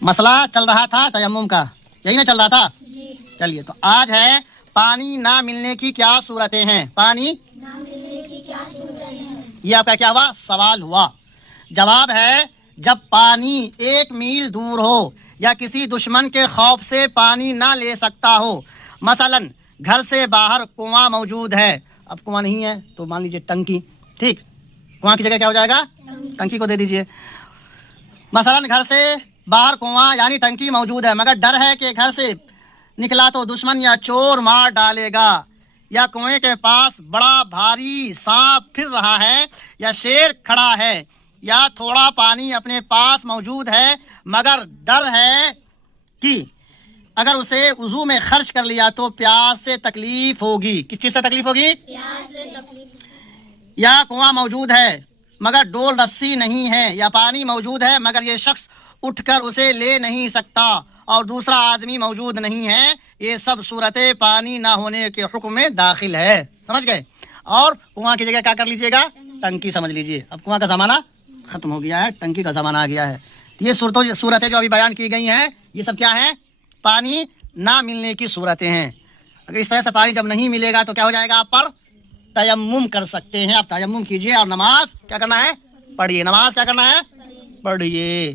مسئلہ چل رہا تھا تیمم کا، یہی نہ چل رہا تھا؟ چلیے تو آج ہے پانی نہ ملنے کی کیا صورتیں ہیں؟ پانی نہ ملنے کی کیا صورتیں ہیں؟ یہ آپ کا کیا ہوا؟ سوال ہوا۔ جواب ہے جب پانی 1 میل دور ہو یا کسی دشمن کے خوف سے پانی نہ لے سکتا ہو، مثلا گھر سے باہر کنواں موجود ہے، اب کنواں نہیں ہے تو مان لیجیے ٹنکی، ٹھیک، کنواں کی جگہ کیا ہو جائے گا؟ ٹنکی کو دے دیجیے۔ مثلا گھر سے باہر کنواں یعنی ٹنکی موجود ہے، مگر ڈر ہے کہ گھر سے نکلا تو دشمن یا چور مار ڈالے گا، یا کنویں کے پاس بڑا بھاری سانپ پھر رہا ہے، یا شیر کھڑا ہے، یا تھوڑا پانی اپنے پاس موجود ہے مگر ڈر ہے کہ اگر اسے وضو میں خرچ کر لیا تو پیاس سے تکلیف ہوگی۔ کس چیز سے تکلیف ہوگی؟ پیاس سے تکلیف۔ یا کنواں موجود ہے مگر ڈول رسی نہیں ہے، یا پانی موجود ہے مگر یہ شخص اٹھ کر اسے لے نہیں سکتا اور دوسرا آدمی موجود نہیں ہے، یہ سب صورتیں پانی نہ ہونے کے حکم میں داخل ہے۔ سمجھ گئے؟ اور کنواں کی جگہ کیا کر لیجئے گا؟ ٹنکی سمجھ لیجئے۔ اب کنواں کا زمانہ ختم ہو گیا ہے، ٹنکی کا زمانہ آ گیا ہے۔ یہ صورتیں جو ابھی بیان کی گئی ہیں یہ سب کیا ہیں؟ پانی نہ ملنے کی صورتیں ہیں۔ اگر اس طرح سے پانی جب نہیں ملے گا تو کیا ہو جائے گا؟ آپ پر تیمم کر سکتے ہیں، آپ تیمم کیجئے اور نماز کیا کرنا ہے؟ پڑھیے۔ نماز کیا کرنا ہے؟ پڑھیے۔